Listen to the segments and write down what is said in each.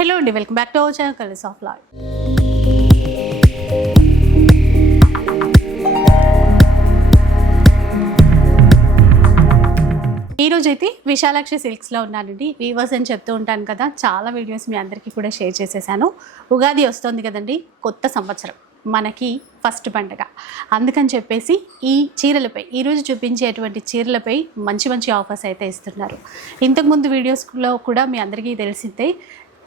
Hello అండి welcome back to our channel colours of life ఈరోజు అయితే విశాలాక్షి సిల్క్స్లో ఉన్నానండి. వీవర్స్ అని చెప్తూ ఉంటాను కదా చాలా వీడియోస్ మీ అందరికీ కూడా షేర్ చేసేసాను. ఉగాది వస్తుంది కదండి కొత్త సంవత్సరం మనకి ఫస్ట్ పండగ. అందుకని చెప్పేసి ఈ చీరలపై ఈరోజు చూపించేటువంటి చీరలపై మంచి మంచి ఆఫర్స్ అయితే ఇస్తున్నారు. ఇంతకుముందు వీడియోస్లో కూడా మీ అందరికీ తెలిసిందే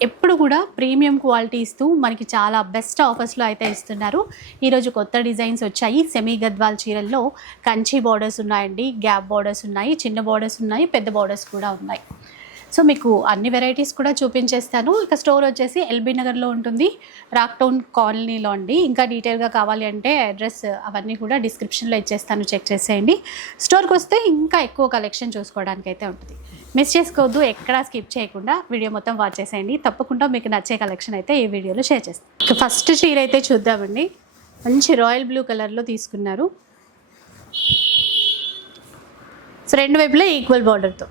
ఎప్పుడు కూడా ప్రీమియం క్వాలిటీ ఇస్తూ మనకి చాలా బెస్ట్ ఆఫర్స్లో అయితే ఇస్తున్నారు. ఈరోజు కొత్త డిజైన్స్ వచ్చాయి. సెమీ గద్వాల్ చీరల్లో కంచి బార్డర్స్ ఉన్నాయండి. గ్యాప్ బార్డర్స్ ఉన్నాయి. చిన్న బార్డర్స్ ఉన్నాయి. పెద్ద బార్డర్స్ కూడా ఉన్నాయి. సో మీకు అన్ని వెరైటీస్ కూడా చూపించేస్తాను. ఇక స్టోర్ వచ్చేసి ఎల్బీ నగర్లో ఉంటుంది. రాక్ టౌన్ కాలనీలో అండి. ఇంకా డీటెయిల్గా కావాలి అంటే అడ్రస్ అవన్నీ కూడా డిస్క్రిప్షన్లో ఇచ్చేస్తాను. చెక్ చేసేయండి. స్టోర్కి వస్తే ఇంకా ఎక్కువ కలెక్షన్ చూసుకోవడానికి అయితే ఉంటుంది. మిస్ చేసుకోవద్దు ఎక్కడా స్కిప్ చేయకుండా వీడియో మొత్తం వాచ్ చేసేయండి. తప్పకుండా మీకు నచ్చే కలెక్షన్ అయితే ఈ వీడియోలో షేర్ చేస్తాను. ఫస్ట్ చీర అయితే చూద్దామండి. మంచి రాయల్ బ్లూ కలర్లో తీసుకున్నారు. సో రెండు వైపులా ఈక్వల్ బార్డర్తో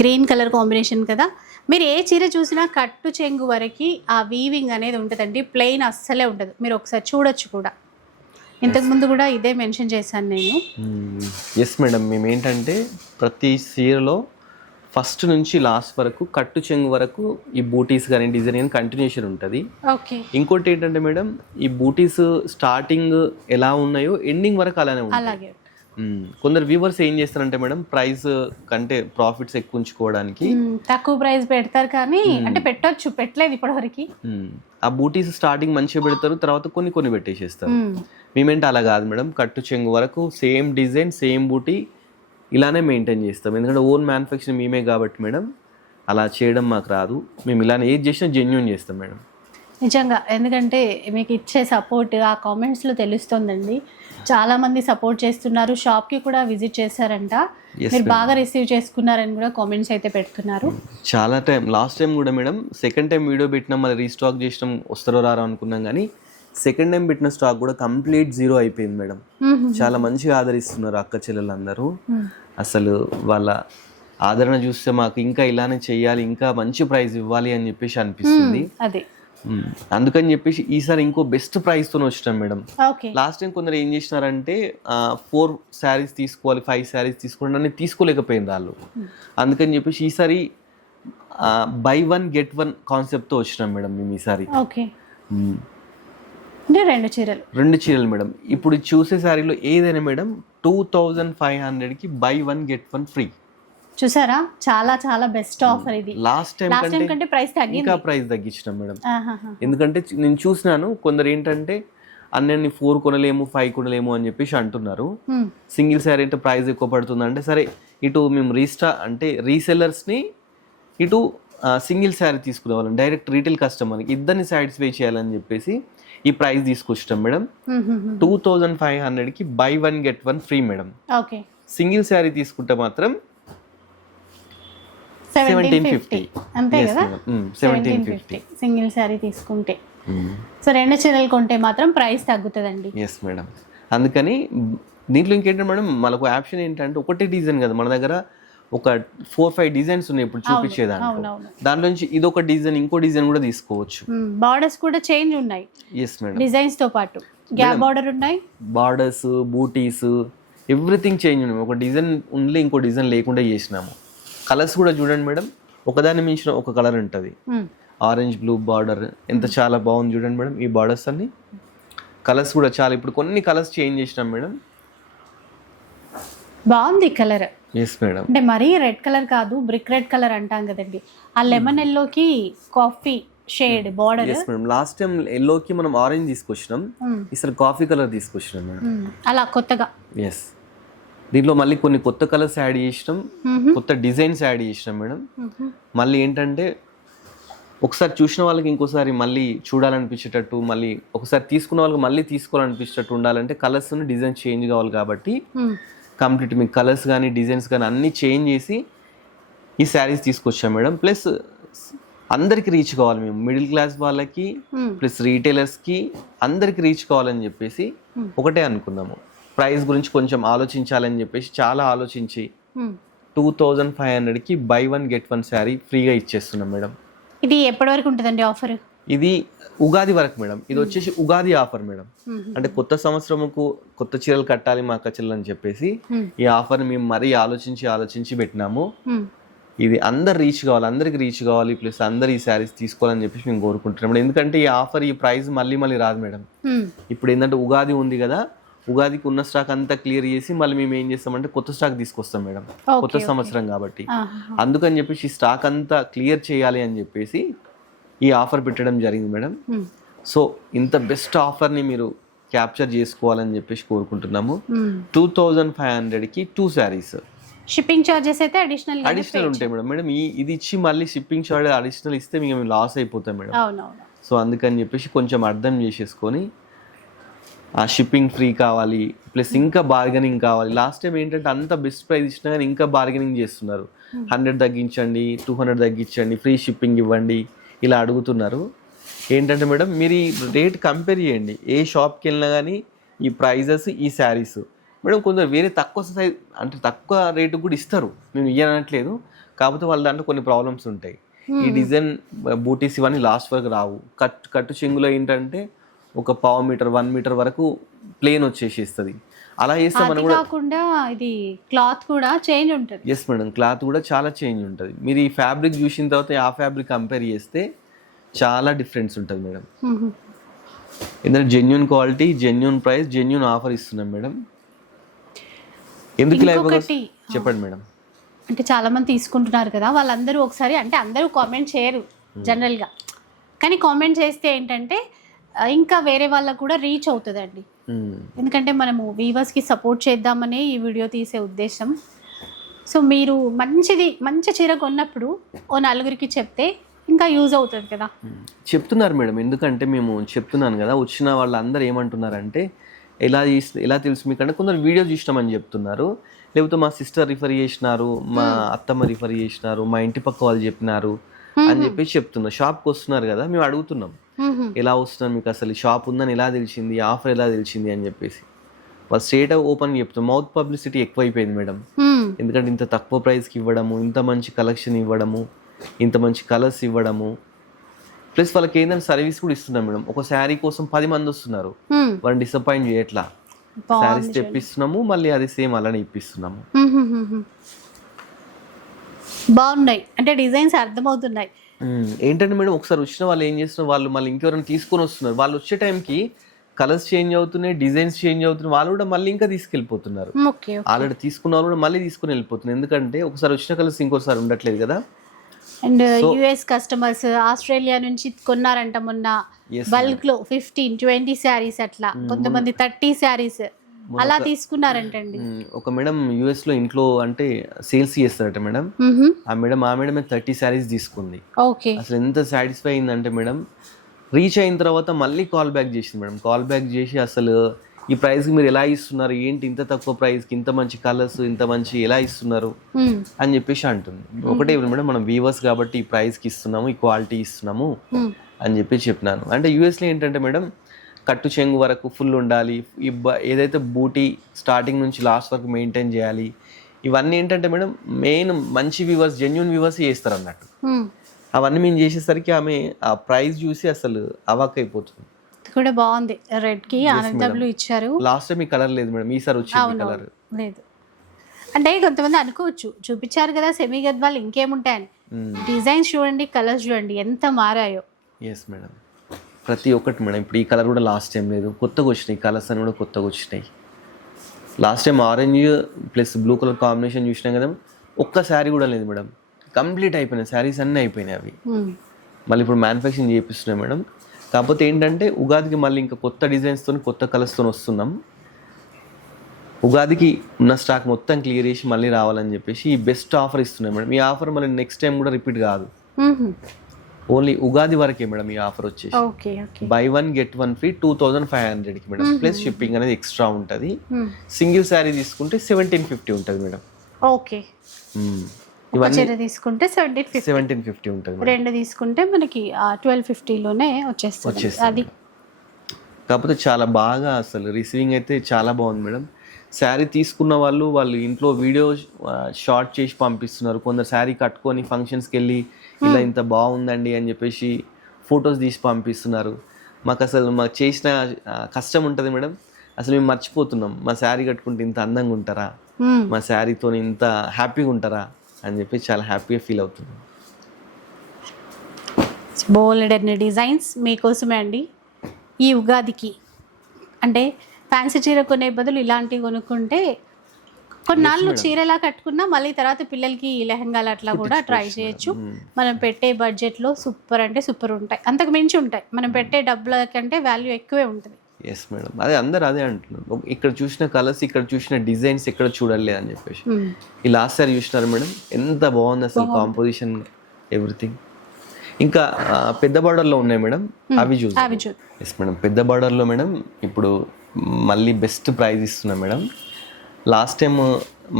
గ్రీన్ కలర్ కాంబినేషన్ కదా. మీరు ఏ చీర చూసినా కట్టు చెంగు వరకు ఆ వీవింగ్ అనేది ఉంటుందండి. ప్లెయిన్ అస్సలే ఉండదు. మీరు ఒకసారి చూడొచ్చు కూడా. ఇంతకుముందు కూడా ఇదే మెన్షన్ చేశాను నేను. ఎస్ మేడం మేము ఏంటంటే ప్రతి సీరలో ఫస్ట్ నుంచి లాస్ట్ వరకు కట్టు చెంగు వరకు ఈ బూటీస్ కానీ డిజైన్ కానీ కంటిన్యూషన్ ఉంటుంది. ఓకే ఇంకోటి ఏంటంటే మేడం ఈ బూటీస్ స్టార్టింగ్ ఎలా ఉన్నాయో ఎండింగ్ వరకు అలానే ఉంటాయి. అలాగే. కొందరు వ్యూవర్స్ ఏం చేస్తారంటే మేడం ప్రైస్ కంటే ప్రాఫిట్స్ ఎక్కువ ఉంచుకోవడానికి తక్కువ ప్రైస్ పెడతారు కానీ అంటే పెట్టొచ్చు పెట్టలేదు ఇప్పటివరకు. ఆ బూటీస్ స్టార్టింగ్ మంచిగా పెడతారు తర్వాత కొన్ని కొన్ని పెట్టేసేస్తారు. మేమేంటి అలా కాదు మేడం కట్టు చెంగు వరకు సేమ్ డిజైన్ సేమ్ బూటీ ఇలానే మెయింటైన్ చేస్తాం. ఎందుకంటే ఓన్ మ్యానుఫ్యాక్చరింగ్ మేమే కాబట్టి మేడం అలా చేయడం మాకు రాదు. మేము ఇలానే ఏది చేసినా జెన్యున్ చేస్తాం మేడం. నిజంగా. ఎందుకంటే మీకు ఇచ్చే సపోర్ట్ ఆ కామెంట్స్లో తెలుస్తుందండి. చాలా మంది సపోర్ట్ చేస్తున్నారు. షాప్కి కూడా విజిట్ చేశారంట. మీరు బాగా రిసీవ్ చేసుకున్నారని కూడా కామెంట్స్ అయితే పెడుతున్నారు. చాలా టైం లాస్ట్ టైం కూడా మేడం సెకండ్ టైం వీడియో పెట్టినాం మళ్ళీ రీస్టాక్ చేసినాం వస్తారో రారో అనుకున్నాం కానీ సెకండ్ టైం పెట్టిన స్టాక్ కూడా కంప్లీట్ జీరో అయిపోయింది మేడం. చాలా మంచిగా ఆదరిస్తున్నారు అక్క చెల్లెలందరూ. అసలు వాళ్ళ ఆదరణ చూస్తే మాకు ఇంకా ఇలానే చెయ్యాలి ఇంకా మంచి ప్రైజ్ ఇవ్వాలి అని చెప్పేసి అనిపిస్తుంది. అదే. అందుకని చెప్పేసి ఈసారి ఇంకో బెస్ట్ ప్రైస్తో వచ్చినాం మేడం. ఓకే. లాస్ట్ టైం కొందరు ఏం చేసినారంటే ఫోర్ శారీస్ తీసుకోవాలి ఫైవ్ శారీస్ తీసుకోండి అని తీసుకోలేకపోయింది వాళ్ళు. అందుకని చెప్పేసి ఈసారి బై వన్ గెట్ వన్ కాన్సెప్ట్తో వచ్చినాం మేడం మేము ఈసారి. అంటే రెండు చీరలు. రెండు చీరలు మేడం. ఇప్పుడు చూసే శారీలో ఏదైనా మేడం టూ థౌజండ్ ఫైవ్ హండ్రెడ్కి buy one get one free చూసారా? చాలా చాలా బెస్ట్ ఆఫర్ ఇది. లాస్ట్ టైం లాస్ట్ టైం కంటే ప్రైస్ తగ్గింది. ఇంకా ప్రైస్ తగ్గించినాం మేడం. ఎందుకంటే నేను చూసినాను కొందరు ఏంటంటే అన్నీ ఫోర్ కొనలేము ఫైవ్ కొనలేము అని చెప్పేసి అంటున్నారు. సింగిల్ శారీ అంటే ప్రైస్ ఎక్కువ పడుతుంది అంటే సరే ఇటు మేము రీస్టా అంటే రీసెల్లర్స్ని ఇటు సింగిల్ శారీ తీసుకునే వాళ్ళం డైరెక్ట్ రీటైల్ కస్టమర్కి ఇద్దరిని సాటిస్ఫై చేయాలని చెప్పేసి ఈ ప్రైస్ తీసుకొచ్చాం మేడం. టూ థౌజండ్ ఫైవ్ హండ్రెడ్కి buy one get one free madam. Okay single sari తీసుకుంటే మాత్రం సెవెంటీన్ ఫిఫ్టీ 1750. అంతే కదా? madam. Mm, seventeen 1750. Fifty single sari తీసుకుంటే. సో రెండు చీరలు కొంటే మాత్రం ప్రైస్ తగ్గుతుందండి. ఎస్ మేడం అందుకని దీంట్లో ఇంకేంటంటే మేడం మనకు ఆప్షన్ ఏంటంటే ఒకటే డిజైన్ కదా. మన దగ్గర ఒక ఫోర్ ఫైవ్ డిజైన్స్ ఉన్నాయి ఇప్పుడు చూపించేదాంట్లో అవునవును. దాంట్లో నుంచి ఇదొక డిజైన్ ఇంకో డిజైన్ కూడా తీసుకోవచ్చు. బార్డర్స్ కూడా చేంజ్ ఉన్నాయి. ఎస్ మేడం డిజైన్స్తో పాటు. గ్యాప్ బార్డర్ ఉన్నాయి? బార్డర్స్ బూటీస్ ఎవ్రీథింగ్ చేంజ్ ఉన్నాయి. ఒక డిజైన్ ఉండి ఇంకో డిజైన్ లేకుండా చేసినాము. కలర్స్ కూడా చూడండి మేడం. ఒకదాని మించిన ఒక కలర్ ఉంటుంది. ఆరెంజ్ బ్లూ బార్డర్ ఎంత చాలా బాగుంది చూడండి మేడం. ఈ బార్డర్స్ అన్ని. కలర్స్ కూడా చాలా. ఇప్పుడు కొన్ని కలర్స్ చేంజ్ చేసినాం మేడం. బాగుంది కలర్. Yes madam. అంటే మరీ రెడ్ కలర్ కాదు బ్రిక్ రెడ్ కలర్ అంటాం కదండి. ఆ లెమన్ ఎల్లోకి coffee shade border yes madam. Last time ఎల్లోకి మనం ఆరెంజ్ తీసుకొచ్చినాం. ఈసారి కాఫీ కలర్ తీసుకొచ్చినాం మేడం. అలా కొత్తగా. ఎస్ దీంట్లో మళ్ళీ కొన్ని కొత్త కలర్స్ యాడ్ చేసినాం. కొత్త డిజైన్స్ యాడ్ చేసినాం మేడం. మళ్ళీ ఏంటంటే ఒకసారి చూసిన వాళ్ళకి ఇంకోసారి మళ్ళీ చూడాలనిపించేటట్టు మళ్ళీ ఒకసారి తీసుకున్న వాళ్ళకి మళ్ళీ తీసుకోవాలనిపించేటట్టు ఉండాలంటే కలర్స్ డిజైన్ చేంజ్ కావాలి కాబట్టి. కంప్లీట్ మీకు కలర్స్ కానీ డిజైన్స్ కానీ అన్నీ చేంజ్ చేసి ఈ శారీస్ తీసుకొచ్చాం మేడం ప్లస్ అందరికి రీచ్ కావాలి మేము మిడిల్ క్లాస్ వాళ్ళకి. ప్లస్ రీటైలర్స్కి అందరికి రీచ్ కావాలని చెప్పేసి ఒకటే అనుకున్నాము ప్రైస్ గురించి కొంచెం ఆలోచించాలని చెప్పేసి చాలా ఆలోచించి మ్మ్. టూ థౌజండ్ ఫైవ్ హండ్రెడ్కి buy one get one sari ఫ్రీగా ఇచ్చేస్తున్నాం మేడం. ఇది ఎప్పటి వరకు ఉంటుందండి ఆఫర్? ఇది ఉగాది వరకు మేడం. ఇది వచ్చేసి ఉగాది ఆఫర్ మేడం. అంటే కొత్త సంవత్సరంకు కొత్త చీరలు కట్టాలి మా అక్క అని చెప్పేసి ఈ ఆఫర్ని మేము మరీ ఆలోచించి ఆలోచించి పెట్టినాము. ఇది అందరు రీచ్ కావాలి అందరికి రీచ్ కావాలి ప్లస్ అందరు ఈ శారీస్ తీసుకోవాలని చెప్పేసి మేము కోరుకుంటున్నాం. ఎందుకంటే ఈ ఆఫర్ ఈ ప్రైస్ మళ్ళీ మళ్ళీ రాదు మేడం. ఇప్పుడు ఏంటంటే ఉగాది ఉంది కదా ఉగాదికి ఉన్న స్టాక్ అంతా క్లియర్ చేసి మళ్ళీ మేము ఏం చేస్తామంటే కొత్త స్టాక్ తీసుకొస్తాం మేడం. కొత్త సంవత్సరం కాబట్టి. అందుకని చెప్పేసి ఈ స్టాక్ అంతా క్లియర్ చేయాలి అని చెప్పేసి ఈ ఆఫర్ పెట్టడం జరిగింది మేడం. సో ఇంత బెస్ట్ ఆఫర్ని మీరు క్యాప్చర్ చేసుకోవాలని చెప్పేసి కోరుకుంటున్నాము. టూ థౌజండ్ ఫైవ్ హండ్రెడ్కి టూ శారీస్. షిప్పింగ్ చార్జెస్ అయితే అడిషనల్ అడిషనల్ ఉంటాయి మేడం. మేడం ఈ ఇది ఇచ్చి మళ్ళీ షిప్పింగ్ చార్జ్ అడిషనల్ ఇస్తే మేము లాస్ అయిపోతాం మేడం. సో అందుకని చెప్పేసి కొంచెం అర్థం చేసేసుకొని ఆ షిప్పింగ్ ఫ్రీ కావాలి ప్లస్ ఇంకా బార్గెనింగ్ కావాలి. లాస్ట్ టైం ఏంటంటే అంత బెస్ట్ ప్రైస్ ఇచ్చినా కానీ ఇంకా బార్గెనింగ్ చేస్తున్నారు. హండ్రెడ్ తగ్గించండి టూ హండ్రెడ్ తగ్గించండి ఫ్రీ షిప్పింగ్ ఇవ్వండి ఇలా అడుగుతున్నారు. ఏంటంటే మేడం మీరు ఈ రేట్ కంపేర్ చేయండి. ఏ షాప్కి వెళ్ళినా కానీ ఈ ప్రైజెస్ ఈ శారీస్ మేడం కొందరు వేరే తక్కువ సైజ్ అంటే తక్కువ రేటు కూడా ఇస్తారు. మేము ఇయ్యనట్లేదు. కాకపోతే వాళ్ళ దాంట్లో కొన్ని ప్రాబ్లమ్స్ ఉంటాయి. ఈ డిజైన్ బూటీస్ ఇవన్నీ లాస్ట్ వరకు రావు. కట్ కట్టు చెంగులో ఏంటంటే ఒక పావు మీటర్ వన్ మీటర్ వరకు ప్లేన్ వచ్చేసేస్తుంది. అలా చేస్తే మనం కూడా కాకుండా ఇది క్లాత్ కూడా చేంజ్ ఉంటుంది. ఎస్ మేడం క్లాత్ కూడా చాలా చేంజ్ ఉంటుంది. మీరు ఈ ఫ్యాబ్రిక్ చూసిన తర్వాత ఆ ఫ్యాబ్రిక్ కంపేర్ చేస్తే చాలా డిఫరెన్స్ ఉంటుంది మేడం ఎందుకంటే genuine quality genuine price genuine offer ఇస్తున్నాం మేడం ఎందుకు ఇంకొకటి చెప్పండి మేడం అంటే చాలా మంది తీసుకుంటున్నారు కదా వాళ్ళందరూ ఒకసారి అంటే అందరూ కామెంట్ చేయరు జనరల్గా. కానీ కామెంట్ చేస్తే ఏంటంటే ఇంకా వేరే వాళ్ళకు కూడా రీచ్ అవుతుందండి. మ్మ్. ఎందుకంటే మనము వీవర్స్కి సపోర్ట్ చేద్దామనే ఈ వీడియో తీసే ఉద్దేశం. సో మీరు మంచిది మంచి చీర కొన్నప్పుడు ఓ నలుగురికి చెప్తే ఇంకా యూజ్ అవుతుంది కదా. మ్మ్. చెప్తున్నారు మేడం. ఎందుకంటే మేము చెప్తున్నాను కదా వచ్చిన వాళ్ళందరూ ఏమంటున్నారంటే ఎలా ఎలా తెలుసు మీకంటే కొందరు వీడియో చూసినామని చెప్తున్నారు. లేకపోతే మా సిస్టర్ రిఫర్ చేసినారు మా అత్తమ్మ రిఫర్ చేసినారు మా ఇంటి పక్క వాళ్ళు చెప్పినారు అని చెప్పేసి చెప్తున్నారు. షాప్కి వస్తున్నారు కదా మేము అడుగుతున్నాం. ఎలా వస్తున్నారు మీకు అసలు షాప్ ఉందని ఎలా తెలిసింది? ఆఫర్ ఎలా తెలిసింది అని చెప్పేసి. వాళ్ళు స్ట్రేట్ ఓపెన్ చెప్తాం మౌత్ పబ్లిసిటీ ఎక్కువైపోయింది మేడం. మ్మ్. ఎందుకంటే ఇంత తక్కువ ప్రైస్కి ఇవ్వడము ఇంత మంచి కలెక్షన్ ఇవ్వడము ఇంత మంచి కలర్స్ ఇవ్వడము. ప్లస్ వాళ్ళకి ఏంటంటే సర్వీస్ కూడా ఇస్తున్నాం మేడం. ఒక శారీ కోసం పది మంది వస్తున్నారు. వాళ్ళని డిసప్పాయింట్ చేయట్లా శారీస్ తెప్పిస్తున్నాము మళ్ళీ అది సేమ్ అలానే ఇప్పిస్తున్నాము. బాగున్నాయి. అంటే డిజైన్స్ అర్థమవుతున్నాయి. ఏంటంటే మేడం? ఒకసారి వచ్చిన వాళ్ళు ఏం చేస్తున్నారు? వాళ్ళు మళ్ళీ ఇంకెవరైనా తీసుకొని వస్తున్నారు. వాళ్ళు వచ్చే టైంకి కలర్స్ చేంజ్ అవుతున్నాయి డిజైన్స్ చేంజ్ అవుతున్నాయి. వాళ్ళు కూడా మళ్ళీ ఇంకా తీసుకెళ్ళిపోతున్నారు. ఆల్రెడీ తీసుకున్న వాళ్ళు కూడా మళ్ళీ తీసుకుని వెళ్ళిపోతున్నారు. ఎందుకంటే ఒకసారి వచ్చిన కలర్స్ ఇంకోసారి ఉండట్లేదు కదా. అండ్ యుఎస్ కస్టమర్స్ ఆస్ట్రేలియా నుంచి కొన్నారంట మొన్న బల్క్లో ఫిఫ్టీన్ ట్వంటీ శారీస్ అట్లా. కొంతమంది థర్టీ శారీస్. అలా తీసుకున్నారంటండి. ఒక మేడం యుఎస్లో ఇంట్లో అంటే సేల్స్ చేస్తారట మేడం. ఆ మేడం ఆ మేడమే థర్టీ శారీస్ తీసుకుంది. ఓకే. అసలు ఎంత సాటిస్ఫై అయిందంటే మేడం రీచ్ అయిన తర్వాత మళ్ళీ కాల్ బ్యాక్ చేసింది మేడం. కాల్ బ్యాక్ చేసి అసలు ఈ ప్రైస్కి మీరు ఎలా ఇస్తున్నారు? ఏంటి ఇంత తక్కువ ప్రైస్కి ఇంత మంచి కలర్స్ ఇంత మంచి ఎలా ఇస్తున్నారు. అని చెప్పేసి అంటుంది. ఒకటే మేడం మనం వీవర్స్ కాబట్టి ఈ ప్రైస్కి ఇస్తున్నాము ఈ క్వాలిటీ ఇస్తున్నాము. అని చెప్పి చెప్పినాను. అంటే యూఎస్లో ఏంటంటే మేడం కట్టు చెంగు వరకు ఫుల్ ఉండాలి. ఈ ఏదైతే బూటీ స్టార్టింగ్ నుంచి లాస్ట్ వరకు మెయింటైన్ చేయాలి. ఇవన్నీ ఏంటంటే మేడం మెయిన్ మంచి వ్యూవర్స్ జెన్యున్ వ్యూవర్స్ చేస్తారు అన్నట్టు. అవన్నీ మేము చేసేసరికి ఆమె ఆ ప్రైస్ చూసి అసలు అవాక్ అయిపోతుంది కూడా బాగుంది. రెడ్కి ఆనందబ్లు ఇచ్చారు. లాస్ట్ టైం ఈ కలర్ లేదు మేడం. ఈసారి వచ్చింది కలర్ లేదు. అంటే కొంతమంది అనుకోవచ్చు చూపించారు కదా సెమీ గద్వాలు ఇంకేముంటాయని డిజైన్స్ చూడండి కలర్స్ చూడండి ఎంత మారాయో. ఎస్ మేడం ప్రతి ఒక్కటి మేడం. ఇప్పుడు ఈ కలర్ కూడా లాస్ట్ టైం లేదు. కొత్తగా వచ్చినాయి. కలర్స్ అని కూడా కొత్తగా వచ్చినాయి. Last time orange plus blue colour combination చూసినాం కదా ఒక్క శారీ కూడా లేదు మేడం. కంప్లీట్ అయిపోయినాయి. శారీస్ అన్నీ అయిపోయినాయి అవి. మ్మ్. మళ్ళీ ఇప్పుడు మ్యానుఫ్యాక్చరింగ్ చేపిస్తున్నాయి మేడం. కాకపోతే ఏంటంటే ఉగాదికి మళ్ళీ ఇంకా కొత్త డిజైన్స్తో కొత్త కలర్స్తో వస్తున్నాం. ఉగాదికి ఉన్న స్టాక్ మొత్తం క్లియర్ చేసి మళ్ళీ రావాలని చెప్పేసి ఈ బెస్ట్ ఆఫర్ ఇస్తున్నాయి మేడం. ఈ ఆఫర్ మళ్ళీ నెక్స్ట్ టైం కూడా రిపీట్ కాదు. మ్మ్హ. ఓన్లీ ఉగాది వరకే మేడం ఈ ఆఫర్ వచ్చేసి. Buy one get one free two thousand five హండ్రెడ్కి మేడం. ప్లస్ షిప్పింగ్ అనేది ఎక్స్ట్రా ఉంటుంది. సింగిల్ శారీ తీసుకుంటే సెవెంటీన్ ఫిఫ్టీ ఉంటుంది మేడం. ఓకే. తీసుకుంటే సెవెంటీన్ ఫిఫ్టీ ఉంటుంది రెండు తీసుకుంటే మనకి ట్వెల్వ్ ఫిఫ్టీలోనే వచ్చేస్తుంది. వచ్చేస్తుంది అది. కాకపోతే చాలా బాగా అసలు రిసీవింగ్ అయితే చాలా బాగుంది మేడం. శారీ తీసుకున్న వాళ్ళు వాళ్ళు ఇంట్లో వీడియో షార్ట్ చేసి పంపిస్తున్నారు. కొందరు శారీ కట్టుకొని ఫంక్షన్స్కి వెళ్ళి ఇలా ఇంత బాగుందండి అని చెప్పేసి ఫొటోస్ తీసి పంపిస్తున్నారు. మాకు అసలు మాకు చేసిన కష్టం ఉంటుంది మేడం. అసలు మేము మర్చిపోతున్నాం. మా శారీ కట్టుకుంటే ఇంత అందంగా ఉంటారా? మ్మ్. మా శారీతో ఇంత హ్యాపీగా ఉంటారా? అని చెప్పి చాలా హ్యాపీగా ఫీల్ అవుతున్నాం. బోలెడన్ని డిజైన్స్ మీకోసమే అండి. ఈ ఉగాదికి అంటే ఫ్యాన్సీ చీర కొనే బదులు ఇలాంటివి కొనుక్కుంటే కొన్నాళ్ళు చీరలా కట్టుకున్నా మళ్ళీ తర్వాత పిల్లలకి లెహంగాలు అట్లా కూడా ట్రై చేయొచ్చు. మనం పెట్టే బడ్జెట్లో సూపర్ అంటే సూపర్ ఉంటాయి. అంతకు మించి ఉంటాయి. మనం పెట్టే డబ్బుల కంటే వాల్యూ ఎక్కువే ఉంటుంది. ఎస్ మేడం అదే అందరు అదే అంటున్నారు. ఇక్కడ చూసిన కలర్స్ ఇక్కడ చూసిన డిజైన్స్ ఎక్కడ చూడలేదు అని చెప్పేసి. మ్మ్. ఈ లాస్ట్ సారి చూసినారు మేడం ఎంత బాగుంది అసలు కాంపోజిషన్ ఎవ్రీథింగ్ ఇంకా పెద్ద బార్డర్లో ఉన్నాయి మేడం అవి చూసి ఎస్ మేడం పెద్ద బార్డర్లో మేడం ఇప్పుడు మళ్ళీ బెస్ట్ ప్రైజ్ ఇస్తున్నాం మేడం లాస్ట్ టైం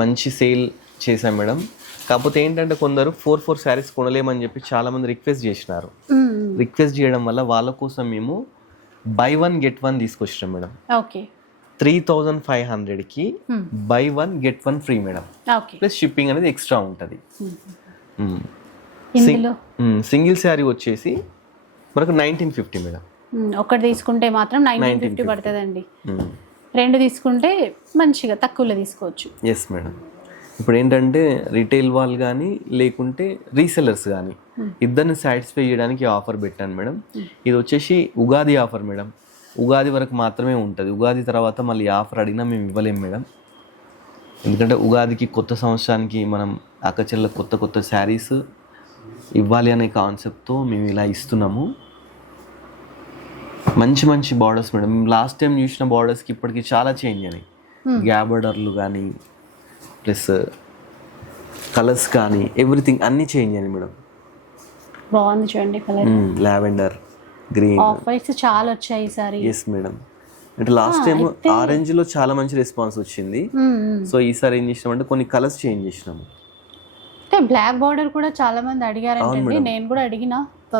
మంచి సేల్ చేశాం మేడం. కాకపోతే ఏంటంటే కొందరు ఫోర్ ఫోర్ శారీస్ కొనలేమని చెప్పి చాలామంది రిక్వెస్ట్ చేసినారు. రిక్వెస్ట్ చేయడం వల్ల వాళ్ళ కోసం మేము బై వన్ గెట్ వన్ తీసుకొచ్చినాం madam. Okay. Three thousand five హండ్రెడ్కి. Buy one get one free madam. Okay. Plus shipping అనేది ఎక్స్ట్రా ఉంటుంది. సింగిల్ శారీ వచ్చేసి మనకు నైన్టీన్ ఫిఫ్టీ మేడం. ఒకటి తీసుకుంటే మాత్రం నైన్టీన్ ఫిఫ్టీ పడుతుందండి. రెండు తీసుకుంటే మంచిగా తక్కువలో తీసుకోవచ్చు. ఎస్ మేడం ఇప్పుడు ఏంటంటే రిటైల్ వాళ్ళు కానీ లేకుంటే రీసెలర్స్ కానీ ఇద్దరిని సాటిస్ఫై చేయడానికి ఆఫర్ పెట్టాను మేడం ఇది వచ్చేసి ఉగాది ఆఫర్ మేడం ఉగాది వరకు మాత్రమే ఉంటుంది. ఉగాది తర్వాత మళ్ళీ ఆఫర్ అడిగినా మేము ఇవ్వలేం మేడం ఎందుకంటే ఉగాదికి కొత్త సంవత్సరానికి మనం అక్కచెల్ల కొత్త కొత్త శారీస్ ఇవ్వాలి అనే కాన్సెప్ట్తో మేము ఇలా ఇస్తున్నాము. మంచి మంచి బార్డర్స్ మేడం. లాస్ట్ టైం చూసిన బార్డర్స్కి ఇప్పటికి చాలా చేంజ్ అయినాయి. గ్యాప్ బార్డర్లు కానీ ప్లస్ కలర్స్ కానీ ఎవ్రీథింగ్ అన్నీ చేంజ్ అయినాయి మేడం. బాగుంది చూడండి colour lavender green off whites చాలా వచ్చాయి ఈసారి. Yes madam. అంటే లాస్ట్ టైం ఆరెంజ్లో చాలా మంచి రెస్పాన్స్ వచ్చింది. మ్మ్, మ్మ్. సో ఈసారి ఏం చేసినామంటే కొన్ని కలర్స్ చేంజ్ చేసినాము. అంటే బ్లాక్ బార్డర్ కూడా చాలా మంది అడిగారంటండి. నేను కూడా అడిగిన.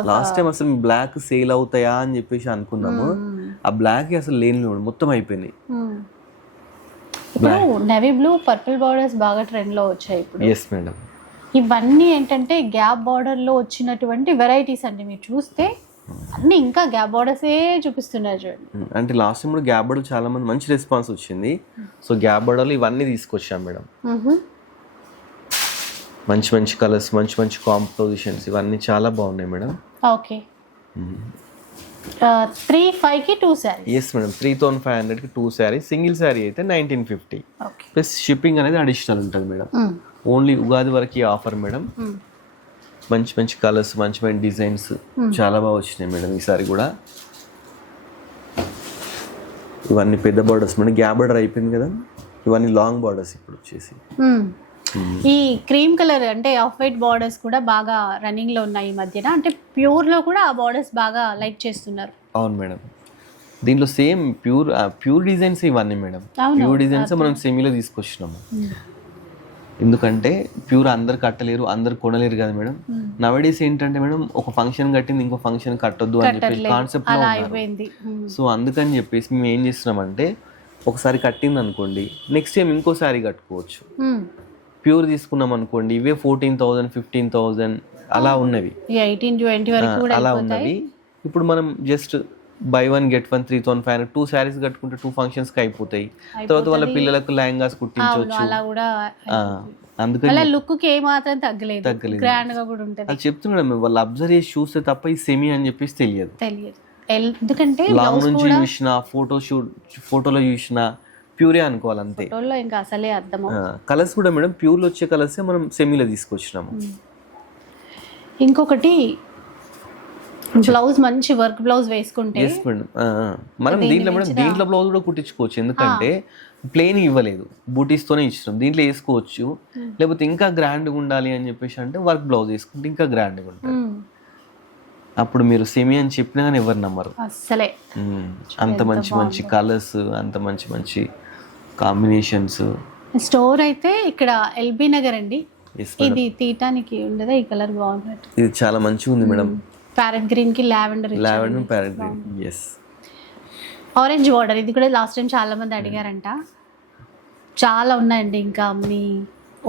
లాస్ట్ టైం అసలు బ్లాక్ సేల్ అవుతాయా అని చెప్పేసి అనుకున్నాము. ఆ బ్లాక్ అసలు లేని లేవు, మొత్తం అయిపోయినాయి. ఇప్పుడు నెవీ బ్లూ పర్పుల్ బార్డర్స్ బాగా ట్రెండ్లో వచ్చాయి ఇప్పుడు. ఎస్ మేడం ఇవన్నీ ఏంటంటే గ్యాప్ బార్డర్లో వచ్చినటువంటి వెరైటీస్ అండి. మీరు చూస్తే అన్ని ఇంకా గ్యాప్ బార్డర్సే చూపిస్తున్నారు చూడండి. అంటే లాస్ట్ టైం కూడా గ్యాప్ బర్డర్ చాలా మంది మంచి రెస్పాన్స్ వచ్చింది. సో గ్యాప్ బర్డర్లు ఇవన్నీ తీసుకొచ్చాం మేడం. మంచి మంచి కలర్స్ మంచి మంచి కాంపోజిషన్స్ ఇవన్నీ చాలా బాగున్నాయి మేడం. ఓకే. త్రీ ఫైవ్కి two sari yes madam three thousand five హండ్రెడ్కి టూ శారీ సింగిల్ శారీ అయితే nineteen fifty okay. Plus shipping అనేది అడిషనల్ ఉంటుంది మేడం. ఓన్లీ ఉగాది వరకు ఆఫర్ మేడం. మంచి మంచి కలర్స్ మంచి మంచి డిజైన్స్ చాలా బాగా వచ్చినాయి మేడం ఈసారి కూడా. ఇవన్నీ పెద్ద బార్డర్స్ మేడం గ్యాప్ బార్డర్ అయిపోయింది కదా. ఇవన్నీ లాంగ్ బార్డర్స్ ఇప్పుడు వచ్చేసి. ఈ క్రీమ్ కలర్ అంటే ఆఫ్ వైట్ బార్డర్స్ కూడా బాగా రన్నింగ్లో ఉన్నాయి ఈ మధ్యన. అంటే ప్యూర్లో కూడా ఆ బార్డర్స్ బాగా లైక్ చేస్తున్నారు. అవును మేడం. దీంట్లో సేమ్ ప్యూర్ ప్యూర్ డిజైన్స్ ఇవన్నీ మేడం. ప్యూర్ డిజైన్స్ మనం సెమీలో తీసుకొచ్చినాము. ఎందుకంటే ప్యూర్ అందరు కట్టలేరు అందరు కొనలేరు కదా మేడం. నవడేస్ ఏంటంటే మేడం ఒక ఫంక్షన్ కట్టింది ఇంకో ఫంక్షన్ కట్టొద్దు అని చెప్పేసి కాన్సెప్ట్ సో అందుకని చెప్పేసి మేము ఏం చేస్తున్నామంటే ఒకసారి కట్టింది అనుకోండి నెక్స్ట్ టైం ఇంకో సారీ కట్టుకోవచ్చు ప్యూర్ తీసుకున్నాం అనుకోండి ఇవే ఫోర్టీన్ థౌజండ్ ఫిఫ్టీన్ థౌజండ్ అలా ఉన్నవి. ఎయిటీన్ ట్వంటీ వరకు కూడా అలా ఉన్నవి. ఇప్పుడు మనం just buy one get one three thousand five hundred two saris కట్టుకుంటే టూ ఫంక్షన్స్కి అయిపోతాయి. తర్వాత వాళ్ళ పిల్లలకు లెహంగాస్ కుట్టించవచ్చు అందుకని లుక్కి మాత్రం తగ్గలేదు. తగ్గలేదు. గ్రాండ్గా కూడా ఉంటది. అది చెప్తున్నాడు వాళ్ళు అబ్జర్వ్ చేసి చూస్తే తప్ప ఈ సెమీ అని చెప్పేసి తెలియదు. తెలియదు. ఎందుకంటే లాంగ్ నుంచి చూసిన ఫోటో షూట్ ఫోటోలో చూసిన ప్యూరే అనుకోవాలి అంతే ఇంకా అసలే అర్థం కలర్స్ కూడా మేడం ప్యూర్లో వచ్చే కలర్సే మనం సెమీలో తీసుకొచ్చినాము. ఇంకొకటి బ్లౌజ్ మంచి వర్క్ బ్లౌజ్ వేసుకుంటే మనం దీంట్లో మేడం దీంట్లో బ్లౌజ్ కూడా కుట్టించుకోవచ్చు. ఎందుకంటే ప్లెయిన్ ఇవ్వలేదు. బూటీస్తోనే ఇచ్చినాం. దీంట్లో వేసుకోవచ్చు. లేకపోతే ఇంకా గ్రాండ్గా ఉండాలి అని చెప్పేసి అంటే వర్క్ బ్లౌజ్ వేసుకుంటే ఇంకా గ్రాండ్గా ఉంటుంది. అప్పుడు మీరు సెమీ అని చెప్పినా కానీ ఎవరు నమ్మరు. అస్సలే. మ్మ్. అంత మంచి మంచి కలర్స్ అంత మంచి మంచి కాంబినేషన్స్. స్టోర్ అయితే ఇక్కడ ఎల్బీ నగర్ అండి. ఇది తీయటానికి ఉండదా ఈ కలర్ బాగున్నట్టు ఇది చాలా మంచిగా ఉంది మేడం ప్యారెట్ గ్రీన్కి lavender lavender parrot green. Yes orange border ఇది కూడా లాస్ట్ టైం చాలా మంది అడిగారంట. చాలా ఉన్నాయండి ఇంకా మీ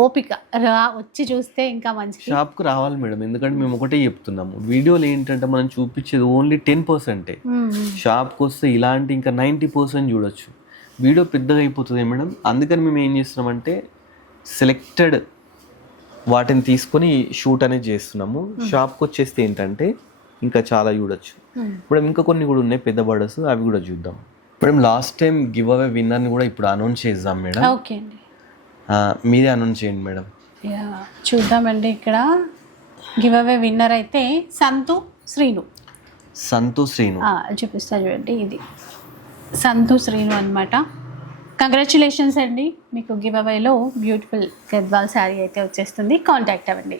ఓపిక. రా వచ్చి చూస్తే ఇంకా మంచిది. షాప్కు రావాలి మేడం ఎందుకంటే మేము ఒకటే చెప్తున్నాము. వీడియోలు ఏంటంటే మనం చూపించేది ఓన్లీ టెన్ పర్సెంటే. షాప్కి వస్తే ఇలాంటి ఇంకా నైంటీ పర్సెంట్ చూడొచ్చు. వీడియో పెద్దగా అయిపోతుంది మేడం. అందుకని మేము ఏం చేస్తున్నామంటే సెలెక్టెడ్ వాటిని తీసుకొని షూట్ అనేది చేస్తున్నాము. షాప్కి వచ్చేస్తే ఏంటంటే ఇంకా చాలా చూడొచ్చు. మ్మ్. ఇప్పుడు ఇంకా కొన్ని కూడా ఉన్నాయి పెద్ద బర్డర్స్ అవి కూడా చూద్దాం. Madam last time give away విన్నర్ని కూడా ఇప్పుడు అనౌన్స్ చేద్దాం మేడం. ఓకే అండి. మీరే అనౌన్స్ చేయండి మేడం. చూద్దామండి ఇక్కడ. గివ్ అవే విన్నర్ అయితే సంతు శ్రీను. సంతు శ్రీను. చూపిస్తా చూడండి ఇది. సంతు శ్రీను అనమాట కంగ్రాచులేషన్స్ అండి. మీకు గివ్ అవేలో బ్యూటిఫుల్ గద్వాల్ శారీ అయితే వచ్చేస్తుంది. కాంటాక్ట్ అవ్వండి.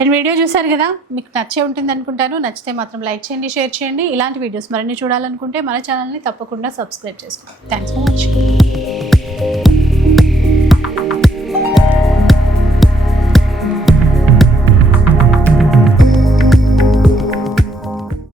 అండ్ వీడియో చూసారు కదా మీకు నచ్చే ఉంటుంది అనుకుంటాను. నచ్చితే మాత్రం లైక్ చేయండి షేర్ చేయండి. ఇలాంటి వీడియోస్ మరిన్ని చూడాలనుకుంటే మన ఛానల్ని తప్పకుండా సబ్స్క్రైబ్ చేసుకోండి. Thanks for watching